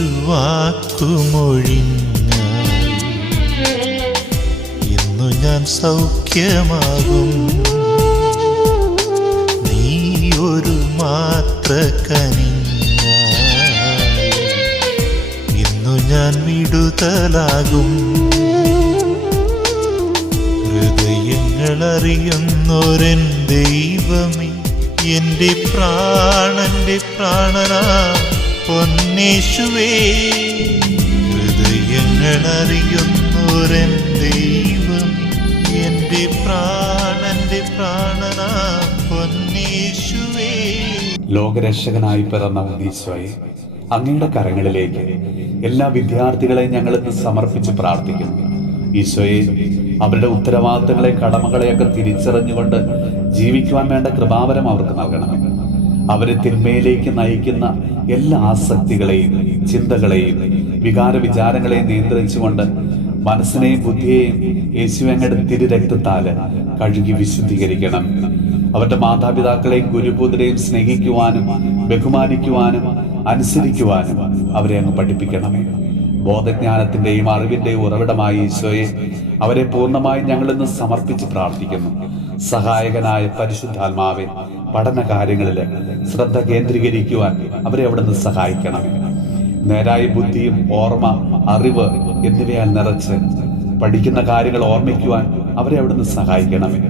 ഒരു വാക്കുമൊഴിഞ്ഞാൽ ഇന്നു ഞാൻ സൗഖ്യമാകും. നീ ഒരു മാത്ര കനിഞ്ഞാൽ ഇന്നു ഞാൻ വിടുതലാകും. ഹൃദയങ്ങളറിയുന്നോരൻ ദൈവമേ, എന്റെ പ്രാണന്റെ പ്രാണനാ പൊന്നേശുവേ. ഹൃദയങ്ങളറിയുന്നോരൻ ദൈവമേ, എന്റെ പ്രാണന്റെ പ്രാണനാ പൊന്നേശുവേ. ലോകരക്ഷകനായി പിറന്ന ഈശോയെ, അങ്ങയുടെ കരങ്ങളിലേക്ക് എല്ലാ വിദ്യാർത്ഥികളെയും ഞങ്ങളിന്ന് സമർപ്പിച്ച് പ്രാർത്ഥിക്കുന്നു. ഈശോയെ, അവരുടെ ഉത്തരവാദിത്തങ്ങളെ കടമകളെയൊക്കെ തിരിച്ചറിഞ്ഞുകൊണ്ട് ജീവിക്കുവാൻ വേണ്ട കൃപാവരം അവർക്ക് നൽകണമേ. അവരെ തിന്മയിലേക്ക് നയിക്കുന്ന എല്ലാ ആസക്തികളെയും ചിന്തകളെയും വികാര വിചാരങ്ങളെയും നിയന്ത്രിച്ചുകൊണ്ട് മനസ്സിനെയും ബുദ്ധിയെയും യേശുവങ്ങയുടെ തിരുരക്തത്താല് കഴുകി വിശുദ്ധീകരിക്കണം. അവരുടെ മാതാപിതാക്കളെയും ഗുരുപുത്രരെയും സ്നേഹിക്കുവാനും ബഹുമാനിക്കുവാനും അനുസരിക്കുവാനും അവരെ അങ്ങ് പഠിപ്പിക്കണമേ. ബോധജ്ഞാനത്തിന്റെയും അറിവിന്റെയും ഉറവിടമായ ഈശോയെ, അവരെ പൂർണ്ണമായി ഞങ്ങളിന്ന് സമർപ്പിച്ച് പ്രാർത്ഥിക്കുന്നു. സഹായകനായ പരിശുദ്ധാത്മാവെ, പഠന കാര്യങ്ങളില് ശ്രദ്ധ കേന്ദ്രീകരിക്കുവാൻ അവരെ അവിടുന്ന് സഹായിക്കണമേ. നേരായ ബുദ്ധിയും ഓർമ്മ, അറിവ് എന്നിവയാൽ നിറച്ച് പഠിക്കുന്ന കാര്യങ്ങൾ ഓർമ്മിക്കുവാൻ അവരെ അവിടുന്ന് സഹായിക്കണമേ.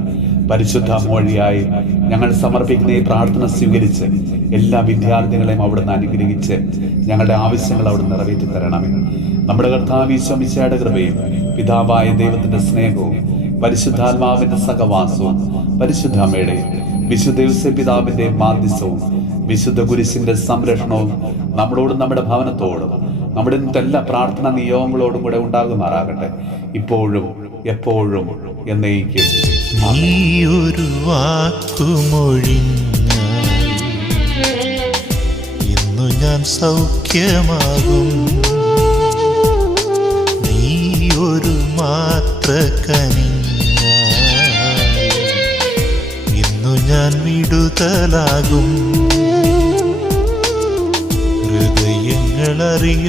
പരിശുദ്ധ മൊഴിയായി ഞങ്ങൾ സമർപ്പിക്കുന്ന ഈ പ്രാർത്ഥന സ്വീകരിച്ച് എല്ലാ വിദ്യാർത്ഥികളെയും അവിടുന്ന് അനുഗ്രഹിച്ച് ഞങ്ങളുടെ ആവശ്യങ്ങൾ അവിടുന്ന് നിറവേറ്റി തരണമേ. നമ്മുടെ കർത്താവ് ഈശോ മിശിഹായുടെ കൃപയും പിതാവായ ദൈവത്തിന്റെ സ്നേഹവും പരിശുദ്ധാത്മാവിന്റെ സഹവാസവും പരിശുദ്ധ അമ്മയുടെയും വിശുദ്ധ യോസേപ്പ് പിതാവിന്റെ മാധ്യസ്ഥവും വിശുദ്ധ കുരിശിന്റെ സംരക്ഷണവും നമ്മളോടും നമ്മുടെ ഭവനത്തോടും നമ്മുടെ എല്ലാ പ്രാർത്ഥന നിയോഗങ്ങളോടും കൂടെ ഉണ്ടാകുമാറാകട്ടെ, ഇപ്പോഴും എപ്പോഴും എന്നേക്കും. നീ ഒരു വാക്കുമൊഴിഞ്ഞാൽ ഇന്നു ഞാൻ സൗഖ്യമാകും. നീ ഒരു മാത്ര കനിഞ്ഞാൽ ഇന്നു ഞാൻ വിടുതലാകും. ഹൃദയങ്ങളറിയും